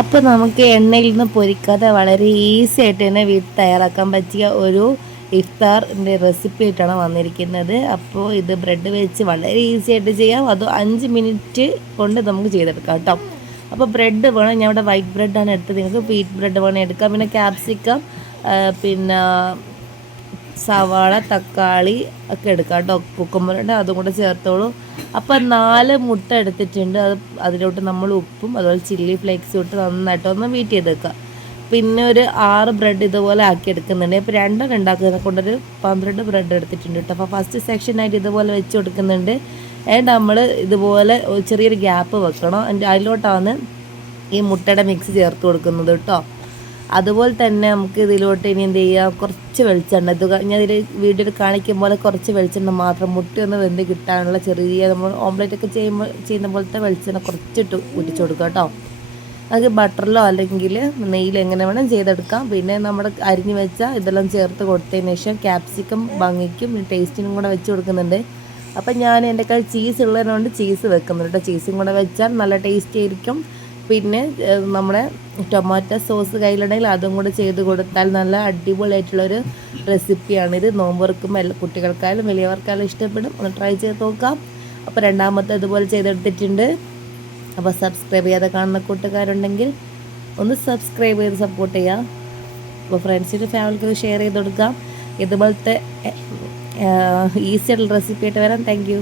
അപ്പോൾ നമുക്ക് എണ്ണയിൽ നിന്ന് പൊരിക്കാതെ വളരെ ഈസി ആയിട്ട് തന്നെ വീട്ടിൽ തയ്യാറാക്കാൻ പറ്റിയ ഒരു ഇഫ്താറിൻ്റെ റെസിപ്പി ആയിട്ടാണ് വന്നിരിക്കുന്നത്. അപ്പോൾ ഇത് ബ്രെഡ് വെച്ച് വളരെ ഈസി ആയിട്ട് ചെയ്യാം, അത് 5 മിനിറ്റ് കൊണ്ട് നമുക്ക് ചെയ്തെടുക്കാം കേട്ടോ. അപ്പോൾ ബ്രെഡ് വേണം, ഞാൻ ഇവിടെ വൈറ്റ് ബ്രെഡാണ് എടുത്തത്, നിങ്ങൾക്ക് വീറ്റ് ബ്രെഡ് വേണം എടുക്കാം. പിന്നെ ക്യാപ്സിക്കം, പിന്നെ സവാള, തക്കാളി ഒക്കെ എടുക്കാം കേട്ടോ. കുക്കുമ്പറുണ്ട്, അതും കൂടെ ചേർത്തോളൂ. അപ്പോൾ 4 മുട്ട എടുത്തിട്ടുണ്ട്. അതിലോട്ട് നമ്മൾ ഉപ്പും അതുപോലെ ചില്ലി ഫ്ലേക്സും ഇട്ട് നന്നായിട്ടൊന്ന് ബീറ്റ് ചെയ്ത് വെക്കുക. പിന്നെ ഒരു 6 ബ്രെഡ് ഇതുപോലെ ആക്കി എടുക്കുന്നുണ്ട്. ഇപ്പോൾ 2 ഉണ്ടാക്കുന്നതിനെ കൊണ്ടൊരു 12 ബ്രെഡ് എടുത്തിട്ടുണ്ട് കേട്ടോ. അപ്പോൾ ഫസ്റ്റ് സെക്ഷനായിട്ട് ഇതുപോലെ വെച്ച് കൊടുക്കുന്നുണ്ട്. എന്നിട്ട് നമ്മൾ ഇതുപോലെ ചെറിയൊരു ഗ്യാപ്പ് വെക്കണം. അതിലോട്ടാണ് ഈ മുട്ടയുടെ മിക്സ് ചേർത്ത് കൊടുക്കുന്നത് കേട്ടോ. അതുപോലെ തന്നെ നമുക്ക് ഇതിലോട്ട് ഇനി എന്ത് ചെയ്യുക, കുറച്ച് വെളിച്ചെണ്ണ, ഇത് ഞാൻ ഇതിൽ വീഡിയോയിൽ കാണിക്കും പോലെ കുറച്ച് വെളിച്ചെണ്ണ മാത്രം, മുട്ടയൊന്ന് വെന്ത് കിട്ടാനുള്ള ചെറിയ നമ്മൾ ഓംലെറ്റ് ഒക്കെ ചെയ്യുന്ന പോലത്തെ വെളിച്ചെണ്ണ കുറച്ചിട്ട് ഊറ്റിച്ച് കൊടുക്കുക കേട്ടോ. അത് ബട്ടറിലോ അല്ലെങ്കിൽ നെയ്യിലോ എങ്ങനെ വേണം ചെയ്തെടുക്കാം. പിന്നെ നമ്മുടെ അരിഞ്ഞ് വെച്ച ഇതെല്ലാം ചേർത്ത് കൊടുത്തതിന് ശേഷം ക്യാപ്സിക്കം ഭംഗിക്കും ടേസ്റ്റിനും കൂടെ വെച്ച് കൊടുക്കുന്നുണ്ട്. അപ്പം ഞാൻ എൻ്റെ കയ്യിൽ ചീസ് ഉള്ളതുകൊണ്ട് ചീസ് വെക്കുന്നുണ്ട് കേട്ടോ. ചീസും കൂടെ വെച്ചാൽ നല്ല ടേസ്റ്റി ആയിരിക്കും. പിന്നെ നമ്മുടെ ടൊമാറ്റോ സോസ് കയ്യിലുണ്ടെങ്കിൽ അതും കൂടെ ചെയ്ത് കൊടുത്താൽ നല്ല അടിപൊളിയായിട്ടുള്ളൊരു റെസിപ്പിയാണിത്. നോമ്പ് തുറക്കുമ്പോൾ കുട്ടികൾക്കായാലും വലിയവർക്കായാലും ഇഷ്ടപ്പെടും, ഒന്ന് ട്രൈ ചെയ്ത് നോക്കാം. അപ്പോൾ രണ്ടാമത്തെ ഇതുപോലെ ചെയ്തെടുത്തിട്ടുണ്ട്. അപ്പോൾ സബ്സ്ക്രൈബ് ചെയ്യാതെ കാണുന്ന കൂട്ടുകാരുണ്ടെങ്കിൽ ഒന്ന് സബ്സ്ക്രൈബ് ചെയ്ത് സപ്പോർട്ട് ചെയ്യാം. അപ്പോൾ ഫ്രണ്ട്സിന് ഫാമിലിക്ക് ഷെയർ ചെയ്ത് കൊടുക്കാം. ഇതുപോലത്തെ ഈസി ആയിട്ടുള്ള റെസിപ്പി ആയിട്ട് വരാം. Thank you.